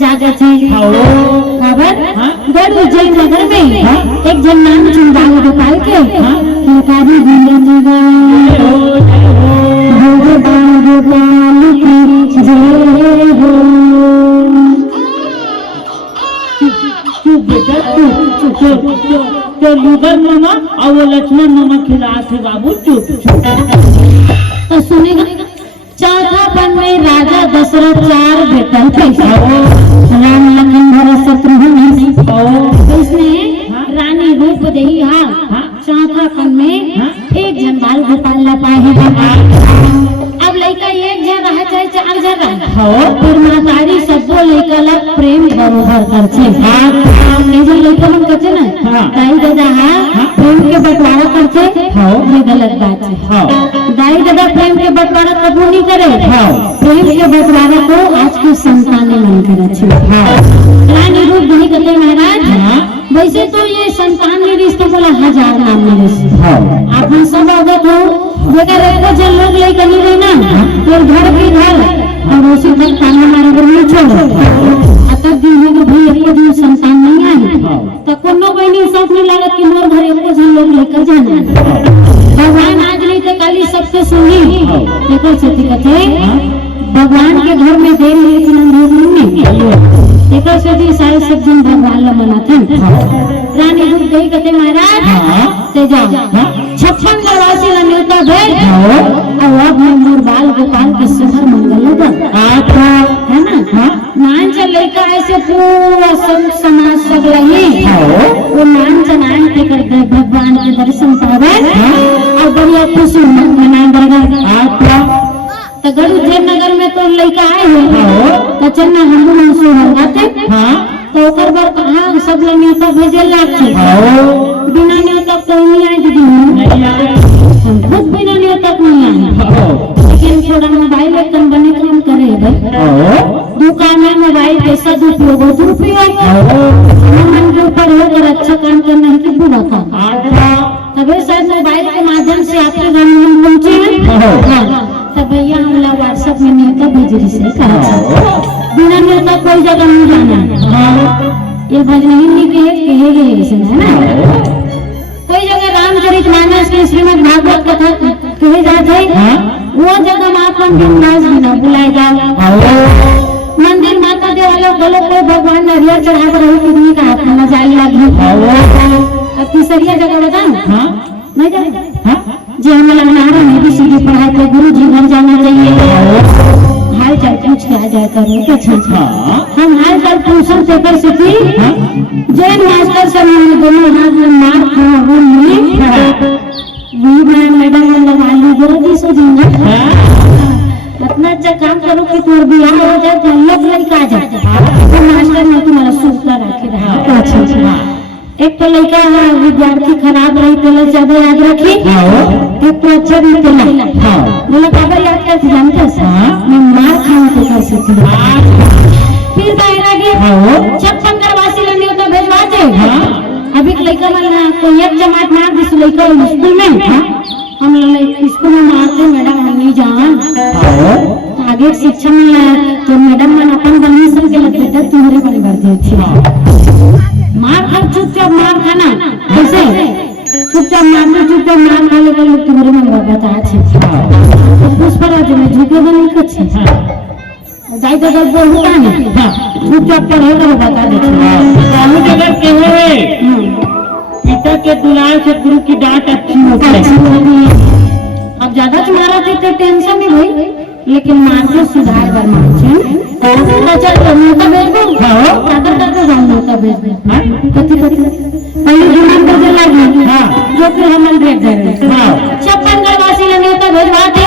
जागा थे खबर गढ़ उज्जैन नगर में एक जन नाम चुंदाल गोपाल के कारी गुंजती गई गोपाल की जय हो। बेटा तो लुगर मामा और लक्ष्मण मामा खिला थे बाबू चुप। तो सुनेगा चौथा पन में राजा दशरथ 4 बेटन थे राम लखन भरत शत्रुघ्न इसने रानी रूप देही चौथा पन में एक जन बाल गोपाल ला पाए। अब लड़का एक जन रहा चाहे 4 जन रहा फिर मातारी सबको लड़का ला प्रेम बरोबर कर छे जो लड़का मन कचे ना दाई दादा प्रेम के बंटवारा कर छे ये गलत बात है। दाई दादा प्रेम के बंटवारा कबू नहीं करे प्रेम के बंटवारा को आज की संतानें मन करे छे। रानी रूप देही कहते महाराज वैसे तो ये संतान में रिश्ते बोला 1000 नाम में रिश्ते आप सब अवगत हो जेकर एको जन लोग लेकर नहीं रही ना तो घर भी घर और उसी तक खाना मारे घर में छोड़ो तब दिन हो भाई एको दिन संतान नहीं आई तो कोनो बहनी सब नहीं लागत कि मोर घर एको जन लोग लेकर जाना भगवान आज नहीं तो काली सबसे सुनी देखो सती कथे भगवान के घर में देर लेकिन अंधेर नहीं देखो सती सारे सब दिन भगवान ला मनाते रानी रूप देही कहते महाराज ते जाओ 56 गढ़वासी ला न्योता भेज और अब मैं मोर बाल गोपाल के सुधर मंगल होगा है ना नान चल लड़का ऐसे पूरा सब समाज सब रही वो नान चनान के कर दे भगवान के दर्शन पावे और बढ़िया खुशी मनाए बरगर तो गढ़ उज्जैन नगर में तो लड़का आए हो तो चलना हम लोग होगाते तो ओकर बार कहाँ सब लोग न्योता भेजे लागे बिना न्योता कोई नहीं आए दीदी हम खुद बिना न्योता नहीं आए लेकिन थोड़ा मोबाइल कम बने काम करे दुकान में मोबाइल के सदुपयोग दुरुपयोग मन के ऊपर होकर अच्छा काम करना है कि बुरा काम तभी शायद मोबाइल के माध्यम से आपके घर में पहुंचे तब भैया हमला व्हाट्सएप में न्योता भेज से बिना न्योता कोई जगह नहीं जाना ये भजन हिंदी के कहे गए है ना कोई जगह रामचरितमानस के श्रीमद् भागवत कथा कहे जाते वो जगह में आप बिंदास बिना बुलाए जाओ मंदिर माता देवालय बोलो कोई भगवान नरियर चढ़ा कर कितनी का हाथ में जाए लगी तीसरिया जगह बताओ नहीं जाए जी हमें नारा में भी सीधी पढ़ाई तो गुरु जी घर जाना चाहिए हाल चाल पूछ के आ जाए करो अच्छा हम हाल चाल ट्यूशन पेपर से थी जैन मास्टर से मैंने दोनों हाथ में मार खाना मैडम लगा ली गुरु से जीना इतना अच्छा काम करो कि तुम्हारा बिहार हो जाए तो लोग लड़का आ जाए मास्टर ने तुम्हारा सूखता रखे रहा अच्छा एक तो लड़का विद्यार्थी खराब रही तो ज्यादा याद रखी एक तो अच्छा भी बोला बोला बाबा याद कैसे जानते मैं मार खाने को कर सकती फिर दायरा गया 56 गढ़वासी लंडी होता भेजवाते अभी लड़का वाला कोई एक जमात मार दिस लड़का स्कूल में हम लोग स्कूल में मारते मैडम हम नहीं जान आगे शिक्षा में तो मैडम मन अपन बनी सब के लगते तुम्हारे बड़ी बढ़ती थी मार खा चुपचाप मार खाना कैसे चुपचाप मारते चुपचाप मार खा लेकर लोग तुम्हारे मन बता तो पुष्पराज में झुके बनी कुछ दाई दादा बोलता नहीं चुपचाप पढ़े करो बता देते पिता के दुलार से गुरु की डांट अच्छी होती है अब ज्यादा तुम्हारा तो टेंशन नहीं हुई लेकिन मानसिक सुधार करना चाहिए मौका भेज दो करते जाओ मौका भेज दो पहले जुमान कर लगी जो फिर हम भेज दे रहे 56 गढ़वासी न्योता भेजवाते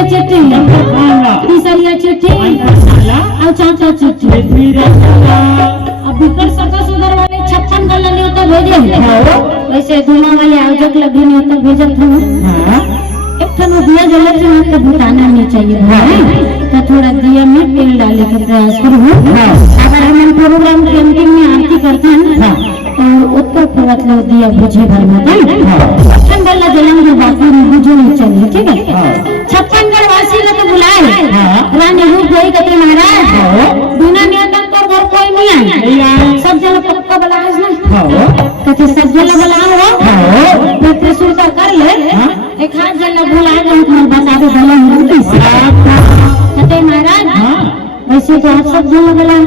तीसरिया चिट्ठी तीसरिया चिट्ठी और चौथा चिट्ठी अब बिकट सका सुधर वाले 56 गल्ला नहीं होता भेजे वैसे धुआं वाले आयोजक लगे नहीं होता भेजत था एक ठन दिया जला जो आपको भुटाना नहीं चाहिए तो थोड़ा दिया में तेल डाले का प्रयास करूँ अगर हम प्रोग्राम के अंतिम में आरती करते हैं ना तो उत्तर पूर्वत लोग दिया बुझे भर में 56 गल्ला जलाएंगे बाकी बुझे नहीं चाहिए ठीक है 56 वासी को तो बुलाए रानी रूप गई कहते महाराज बिना नियतन तो घर कोई नहीं आए सब जन पक्का बुलाए ना कहते सब जन बुलाओ हो त्रिशूल का कर ले एक हाथ जन बुलाए तो तुम्हारे बता दो भला कहते महाराज वैसे तो आप सब जन बुलाए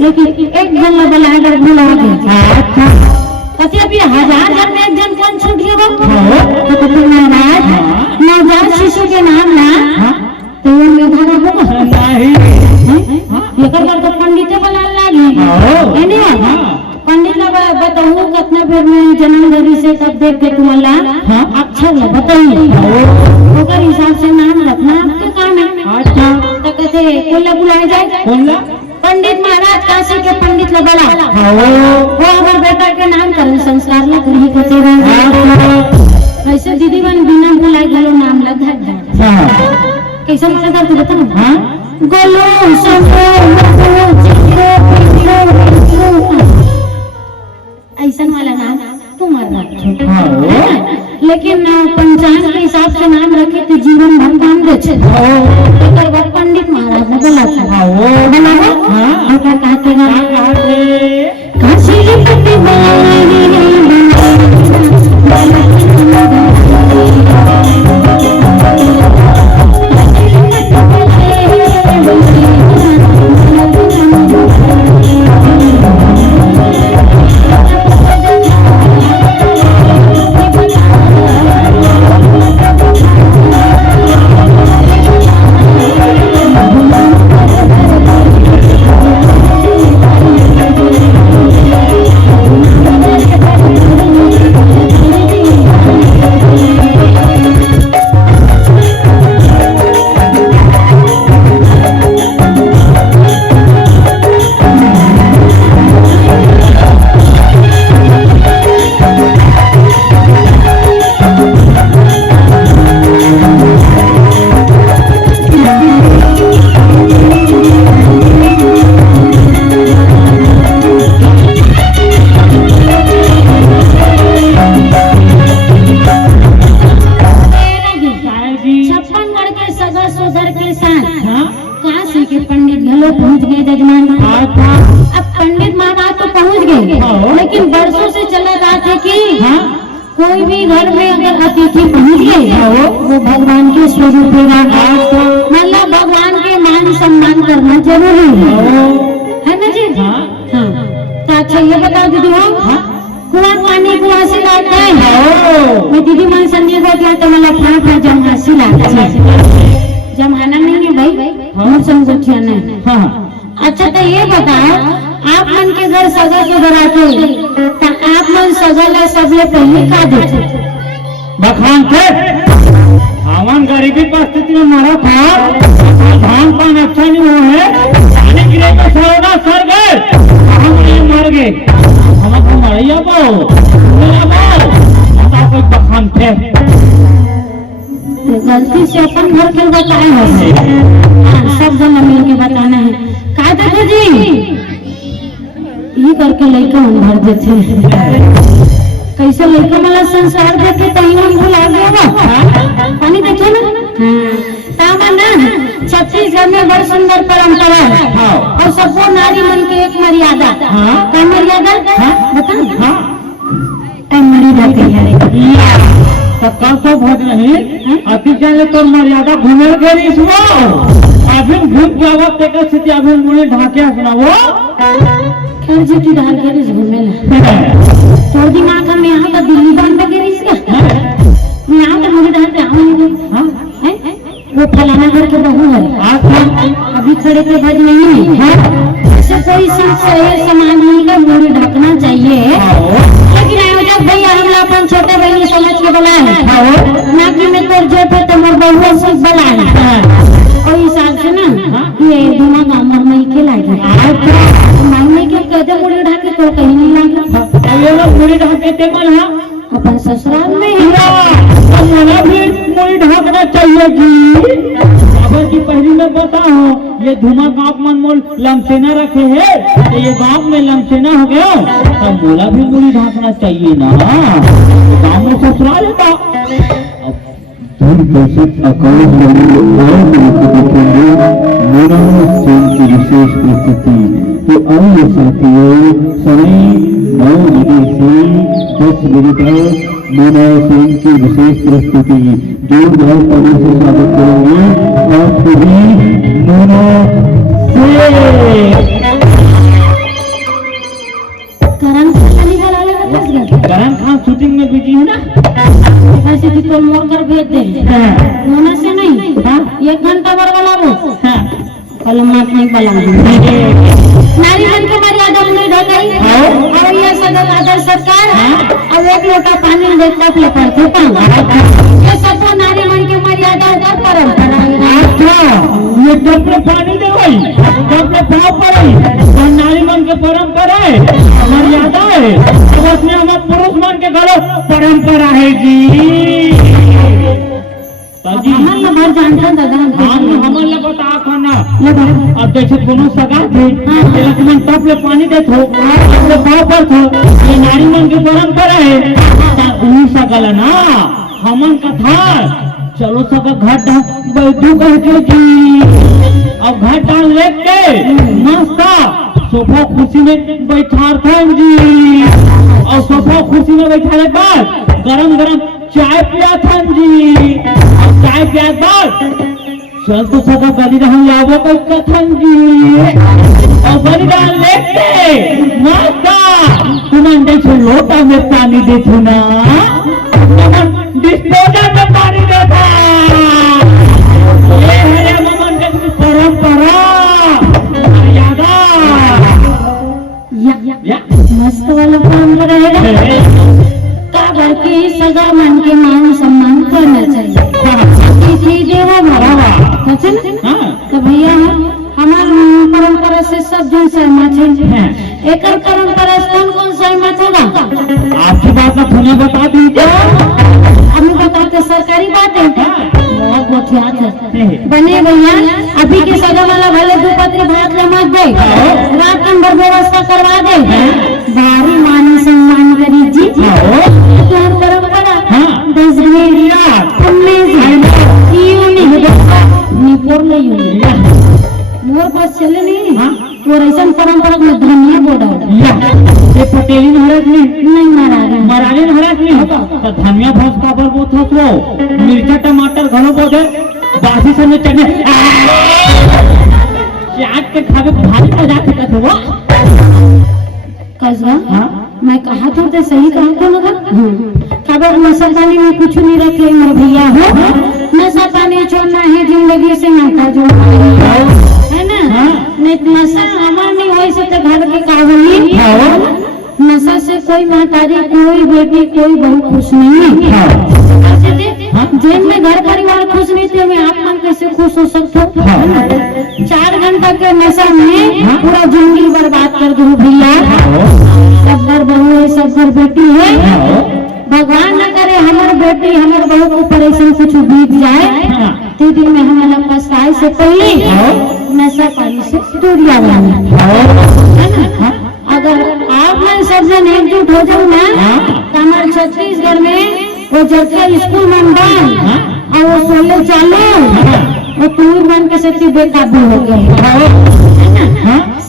लेकिन एक जन बुलाए अगर बुला दे कहते अभी 1000 जन में एक जन कौन छूट गया कहते महाराज नवजात शिशु के नाम ना तो ये निर्धारण होगा ये कर तो पंडित बना लागी पंडित लोग बताऊँ कितना फिर मैं जन्म देवी से तब देख के तुम्हारा अक्षर लो बताइए अगर हिसाब से नाम रखना आपके काम है तो कहते कोल्ला बुलाया जाए पंडित महाराज काशी के पंडित लोग बड़ा वो अगर बेटा के नाम करें संस्कार ला करिए कहते रहे वैसे दीदी बन बिना बुलाए गलो नाम ला धर कैसा लगा तू बता गोलो ऐसा वाला नाम तुम्हारा लेकिन पंचांग के हिसाब से नाम रखे तो जीवन भर काम दे छे पंडित महाराज ने बोला था बनाओ क्या कहते हैं काशी पति लेकिन बरसों से चला रहा था कि कोई भी घर में अगर अतिथि पहुंच गए वो भगवान के स्वरूप मतलब भगवान के मान सम्मान करना जरूरी है ना जी तो अच्छा ये बता दीदी कुआं पानी कुआं से लाता है मैं दीदी मन संजय को तो मला फाफा जमा से लाता जमाना नहीं है भाई हम समझिया नहीं अच्छा तो ये बताओ आप मन के घर सगा सुधराते तो आप मन सगा ला सबले पहले का देते बखान थे हवन गरीबी परिस्थिति में मारा था धान पान अच्छा नहीं हुआ है पानी गिरे तो सरोगा सर गए हम नहीं मर गए हमको मरैया पाओ बताओ कोई बखान थे गलती से अपन घर के बताए हैं सब जन मिल के बताना है का देखो जी ये करके लड़का हम भर देते कैसे लड़का वाला संसार देखे तो हम भुला गया पानी देखे ना छत्तीसगढ़ में बड़ी सुंदर परंपरा है और सबको नारी मन के एक मर्यादा क्या मर्यादा बता मर्यादा कल तो भोज नहीं अति चले तो मर्यादा घूमे गई अभी घूम के आवत तेका स्थिति अभी मुझे ढाके हंसना वो खैर जी की ढाल के घूमे ना थोड़ी दिमाग में यहाँ का दिल्ली बांध के गई इसका मैं यहाँ का मुझे ढाल पे आऊंगी वो फलाना घर के बहू है अभी खड़े के भज नहीं है ऐसे कोई समाज में का मुड़ी ढकना चाहिए लेकिन देख भैया हमला अपन छोटे बहनी समझ के बुलाए ना कि मैं तोर जेठ है तो मोर बहुआ से बुलाए और हिसाब से ना ये दुमा गामर में के लागे मांगने के कदम मुड़ी ढाक के तो कहीं नहीं लागे ये लोग मुड़ी ढाके ते मन हां अपन ससुराल में तो मला भी मुड़ी ढाकना चाहिए जी। बाबा जी पहली में बताओ ये धुमा गांव मन मोल लमसेना रखे है तो ये गांव में लमसेना हो गया तो मोला भी मुड़ी ढाकना चाहिए ना गांव में ससुराल है मेरा सेन की विशेष प्रस्तुति तो आइए साथियों समय 9 बजे से 10 बजे तक मोना सेन की विशेष प्रस्तुति जोरदार तालियों से स्वागत करेंगे आप सभी मोना सेन। करण खाली बुला ले बस गया करण खान शूटिंग में बिजी है ना ऐसे कि तो मोड़ कर भेज दे मोना से नहीं 1 घंटा बर वाला वो कल मत नहीं बुलाऊंगी नारी मन के मर्यादा में ढल गई और ये सदन आदर सत्कार अब एक लोटा पानी देता ले पड़ते पाऊं ये सब तो नारी मन की मर्यादा उधर परंपरा ये डब में पानी दे भाई डब में पाव पड़े और नारी मन के परंपरा है मर्यादा है अब उसमें हमारे पुरुष मन के घरों परंपरा है जी हमन न भर जानता दादा हमन ले बता खाना अब जैसे कोनो सगा थे एक मन टप ले पानी देत हो अपने पाव पर थो ये नारी मन की परंपरा है उन्हीं सगल ना हमन का था चलो सगा घाट बैठू करके जी अब घाट डाल लेके मस्त सोफा कुर्सी में बैठा था जी और सोफा कुर्सी में बैठाने के बाद गरम गरम चाय पिया था जी और चाय पिया बाद चल तो सगा बलिदान लावो कोई कथन जी और बलिदान लेके माता तुमन देखो लोटा में पानी देखो ना तुमन डिस्पोजल में पानी देखो ये है ममन की परंपरा मर्यादा या मस्त वाला काम रहेगा काबर की सगा मन के मान सम्मान करना चाहिए इसी देवा भरावा तो भैया हमार परंपरा से सब जन सहमत है एकर परंपरा से कौन सहमत होगा आपकी बात में तुम्हें बता दीजिए हमें बताते सरकारी बात है बहुत बहुत याद है बने भैया अभी के सगा वाला भले 2 पत्र भात ले मत दे रात नंबर व्यवस्था करवा दे भारी मान सम्मान करी जी तो परंपरा 10 निपोर ले मोर पास चले नहीं और ऐसा परंपरा में धनिया बोड़ा ये पटेली महाराज नहीं महाराज महाराज नहीं तो धनिया भोज का बर वो था तो मिर्चा टमाटर घणो बोधे बासी से में चढ़ने चाट के खावे भारी मजा आता था वो कसबा मैं कहा था तो सही कहा तो लगा खबर नशा पानी में कुछ नहीं रखे मेरे भैया हो नशा पानी छोड़ना है जिंदगी से नाता जोड़ना है ना नहीं नशा हमार नहीं हो सकता घर के काबुली नशा से कोई महतारी कोई बेटी कोई बहू खुश नहीं है जेल में घर परिवार खुश नहीं थे मैं आप मन कैसे खुश हो सकता हूँ 4 घंटा के नशा में पूरा जिंदगी बर्बाद कर दूं भैया सब घर बहू है सब घर बेटी है भगवान न करे हमारे बेटी हमारे बहू को परेशान कुछ बीत जाए तो दिन में हमारा पछताए से पहले नशा पानी से दूरिया बना अगर आप मैं सब जन एकजुट हो जाऊँ ना तो हमारे छत्तीसगढ़ में वो जगह स्कूल में बन और वो 16 चालू और तू बन के सच्ची बेकाबू हो गए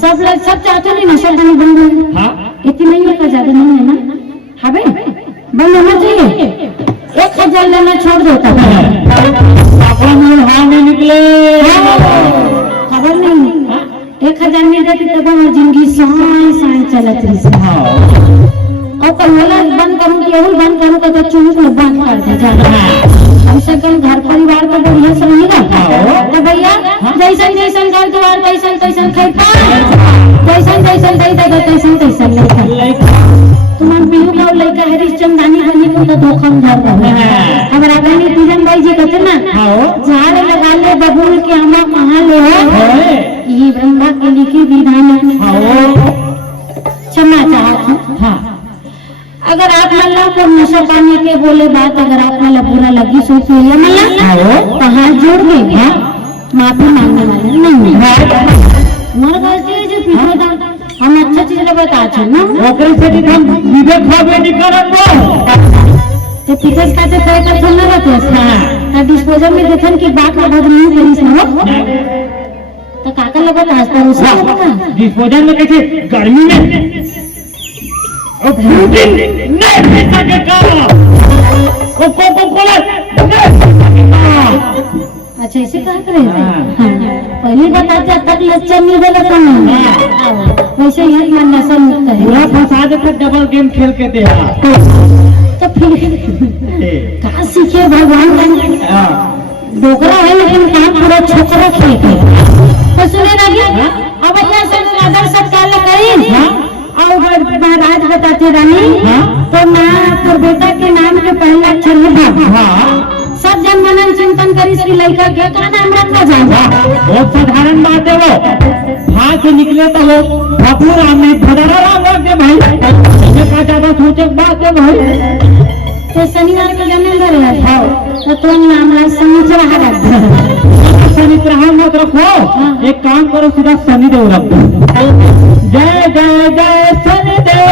सब लोग सब चाहते नहीं नशा पानी बंद इतनी नहीं है ज्यादा नहीं है ना हवे बंद होना चाहिए 1000 लेना छोड़ देता नहीं निकले खबर नहीं 1000 नहीं देती तब हमारी जिंदगी साई चलत रही और कल वाला बंद करूँ कि और बंद करूँ तो चुनिक में बंद कर दे जाना हमसे कल घर परिवार का बढ़िया से रहेगा तो भैया जैसन जैसन घर द्वार तैसन तैसन खैपा जैसन जैसन दे देगा तैसन तैसन लेकर तुम पीहू का लड़का है कम धर रहे अगर आपने तीजन भाई जी कहते ना झाड़ लगा ले बबूल के आमा कहाँ ले है ये ब्रह्मा के लिखी विधान क्षमा चाहत हूँ। हाँ अगर आप मल्ला को नशा पानी के बोले बात अगर आप मल्ला बुरा लगी सोच लिया मल्ला तो हाथ जोड़ के माफी मांगने वाले नहीं मोर गलती है जो पीछे था हम अच्छा चीज बता छे ना ओकरे से हम विवेक भावे नहीं करब तो पिकस का तो तय कर ना रहते हां डिस्पोजल में देखन की बात ना बदली करिस ना तो काका लगत हंसता उसे डिस्पोजल में कैसे गर्मी में और पुतिन नहीं पी सकेगा वो कोको-कोला अच्छा ऐसे कहा करे पहली बताते अब तक लेक्चर नहीं देला कौन वैसे यही मन नशा मुक्त है पूरा फंसा देते डबल गेम खेल के दे तो फिर कहाँ सीखे भगवान का डोकरा है लेकिन कहाँ पूरा छोकरा खेल के तो सुने लगी अब अल्लाह से आदर सत्कार करी और महाराज बताते रानी तो माँ तो बेटा के नाम के पहला अक्षर है सब जन मनन चिंतन करी श्री लड़का के का नाम रखा जाएगा बहुत साधारण बात है वो हाथ से निकले तो वो भगू राम ने भदरा राम रख दे भाई का ज्यादा सोचे बात है भाई तो शनिवार को जन्म कर रहा था तो नाम ला शनिचर रख दे शनिचर मत रखो एक काम करो सीधा शनिदेव रख दो जय जय जय शनिदेव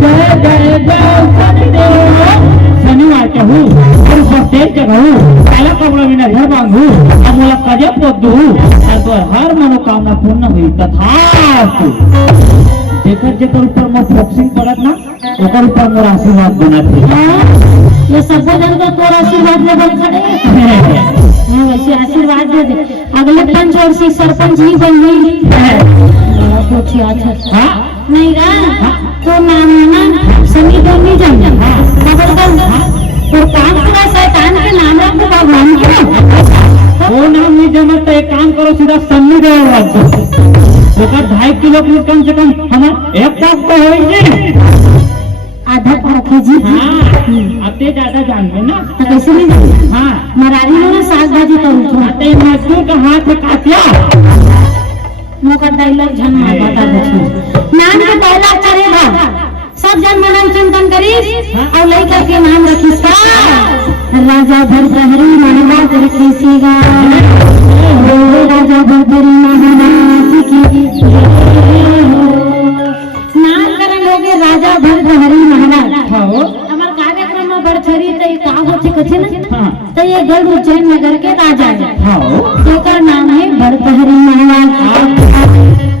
जय जय जय शनिदेव शनिवार के हूँ और प्रत्येक जगह हूँ पहला कपड़ा में घर बांधू अब मोला कजे पोतू तो हर मनोकामना पूर्ण हुई तथास्तु जेकर जेकर ऊपर मोर फोकसिंग पड़त ना ओकर ऊपर मोर आशीर्वाद बना थी ये सब जन को तोर आशीर्वाद ले बन खड़े हां वैसे आशीर्वाद दे दे अगले पंच और सी सरपंच ही बन गई कुछ अच्छा हां नहीं रा तो नाम ना सनी दोनी जान खबर कर और काम पूरा शैतान के नाम रख भगवान के वो नाम नहीं जमत तो एक काम करो सीधा सन्नी देव रख दो ओकर 2.5 किलो की कम से कम हमार एक पाक तो होई आधा रखे जी हाँ अते ज्यादा जानबे ना तो कैसे नहीं हाँ मरारी ना साग भाजी तो उठो अते मजदूर का हाथ से काटिया मौका डायलॉग झन्ना बता दे नाम के पहला अक्षर है सब जन मनन चिंतन करी और लड़का के नाम रखिस का राजा भरतहरी महाराज रखिसीगा राजा भरतहरी महाराज की नामकरण हो गए राजा भरतहरी महाराज हमार कार्यक्रम में भरतहरी तो का होती कथी ना तो ये गढ़ उज्जैन नगर के राजा है जेकर नाम है भरतहरी महाराज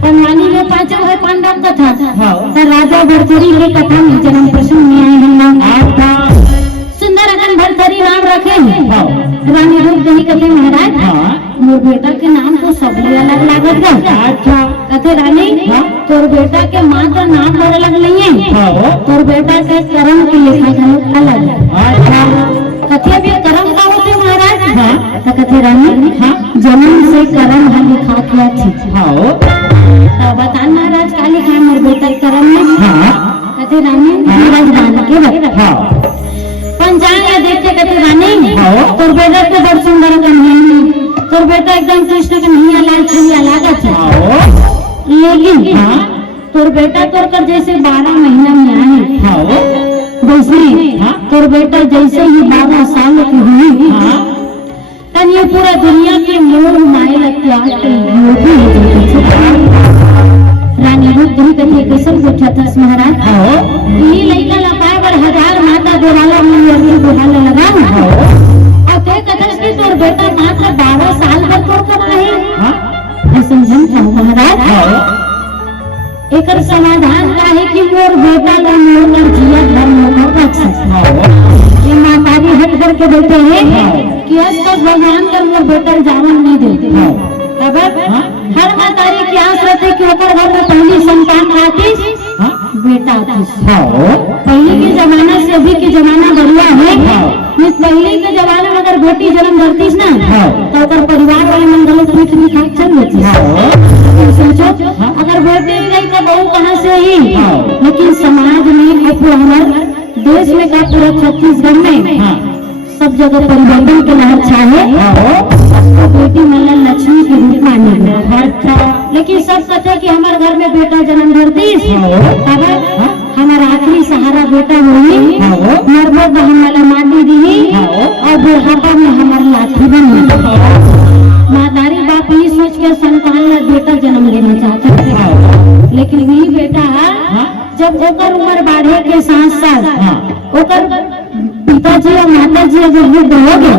पंचवानी में पांचों है पांडव कथा तो राजा भरतहरी की कथा में जन्म प्रसंग में आए हैं सुंदर अगन भरतहरी नाम रखे रानी रूप देवी कथे महाराज मोर बेटा के नाम तो सबले अलग लागत है अच्छा कथे रानी तोर बेटा के माँ का नाम बड़ा अलग नहीं है तोर बेटा के कर्म की लिखा अलग है कथे भी कर्म का होते महाराज तो कथे रानी जन्म से कर्म है लिखा किया थी बता महाराज का लिखा मोर बेटा कर्म में कथे रानी महाराज दान के पंचांग देखते कथे रानी तोर बेटा के बड़ सुंदर कन्या तोर बेटा एकदम कृष्ण के नहीं लाल छलिया लागत है लेकिन तोर बेटा तोर कर जैसे 12 महीना में आए वैसे तोर बेटा जैसे ही 12 साल की हुई तन ये पूरा दुनिया के मोह माए लगते रानी रूप देवी कथे कैसे पूछा था महाराज ये लड़का लपाए बड़ 1000 माता देवाला में बुलाने लगा और ते कथस की तोर बेटा मात्र 12 साल पर तोर कर रहे समझन था महाराज एकर समाधान का है कि मोर बेटा ला मोर जिया धर्म को रख ये मातारी हट करके देते हैं कि आज तक भगवान का मोर बेटा जावन नहीं देते खबर हर मातारी की आस रहते कि ओकर घर में पहली संतान आती बेटा पहले के जमाना से अभी के जमाना बढ़िया है पहले के जमाने में अगर बेटी जन्म करती ना तो अगर परिवार वाले मन गलत पीठ दिखा चल देती सोचो अगर बेटी नहीं तो बहू कहाँ से ही लेकिन समाज में हमारे देश में का पूरा छत्तीसगढ़ में हाँ सब जगह परिवर्तन के लहर छाए। सबको बेटी मतलब लक्ष्मी के रूप मानी गई। अच्छा लेकिन सब कहते कि हमारे घर में बेटा जन्म धरती हमारा आखिरी सहारा बेटा हुई, मरबो तो हमारा माटी दी और बुढ़ापा में हमारा लाठी बनी। मातारी बाप ही सोच के संतान ला बेटा जन्म देना चाहते थे, लेकिन वही बेटा जब ओकर उम्र बढ़े के साथ साथ ओकर पिताजी और माता जी जब युद्ध हो गए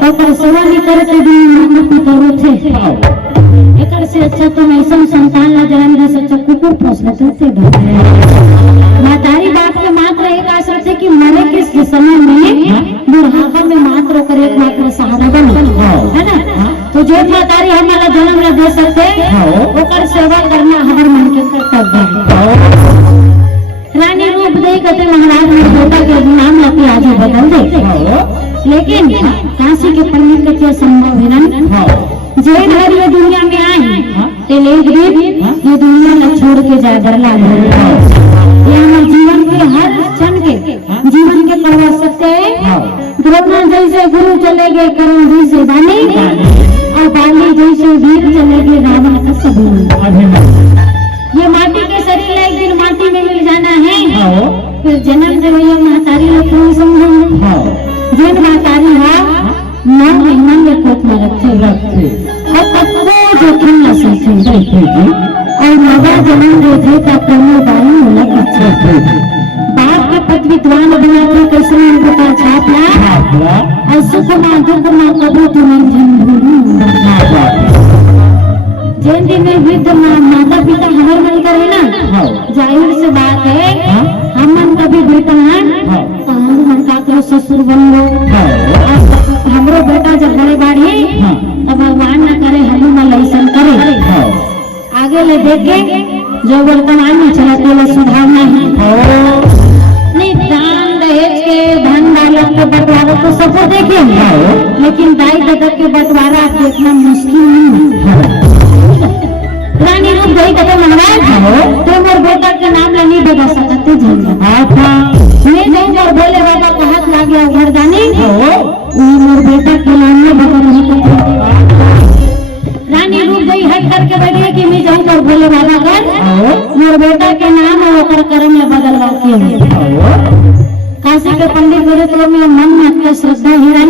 तो ओकर सेवा नहीं करे के भी माता पिता थे। एकर से अच्छा तुम ऐसा संतान ला जन्म दे सच्चा कुकुर पोस लेते। मातारी बाप के मात्र एक आश्रय थे कि मरे के समय में बुढ़ापा में मात्र ओकर एकमात्र सहारा बने, है ना। तो जो मातारी हमारा जन्म ला दे सकते ओकर सेवा करना हमारे मन के कर्तव्य है। रानी रूप दे कहते महाराज ने बेटा के नाम लेके आगे बदल दे, लेकिन काशी के पंडित कहते असंभव है ना। जैन हर ये दुनिया में आई ते ये दुनिया न छोड़ के जाए डरला ये हमारे जीवन के हर क्षण के जीवन के करवा सकते हैं। द्रोणा जैसे गुरु चले गए करुण जैसे बानी और बाली जैसे वीर चले गए रावण का सभी। ये माटी के शरीर एक दिन माटी में मिल जाना है, फिर जन्म दे महतारी लोग नहीं समझेंगे। जिन महतारी है 9 महीना में कोट में रखे और सबको जोखिम न सीखे और नवा जन्म दे थे तो प्रेमी बाई होना पीछे बाप के पद विद्वान बना थे कैसे उनको का छापला और सुख मां दुख मां कभी तुम्हें जन्म जिन दिन में वृद्ध माता पिता हमारे मन करे ना, जाहिर से बात है हम मन कभी बेटा है तो हम मन का करो ससुर बन लो। हमरो बेटा जब बड़े बाढ़ी तो भगवान न करे हम न लैसन करे आगे ले देख के जो वर्तमान में चलाते ला सुधारना है। नहीं दान दहेज के धन दौलत के बंटवारा तो सबको देखे, लेकिन दाई दादा के बंटवारा देखना मुश्किल नहीं है। रानी रूप गई कहते महाराज तुम और बेटा के नाम ला नहीं बता सकते मैं जाऊंगा और बोले बाबा का हाथ ला गया घरदानी मोर बेटा के नाम में बता नहीं। रानी रूप गई हट करके बैठे कि मैं जाऊंगा और बोले बाबा कर मोर बेटा के नाम और ओकर कर्म में बदलवा के काशी के पंडित बोले तो मेरे मन में श्रद्धा है रानी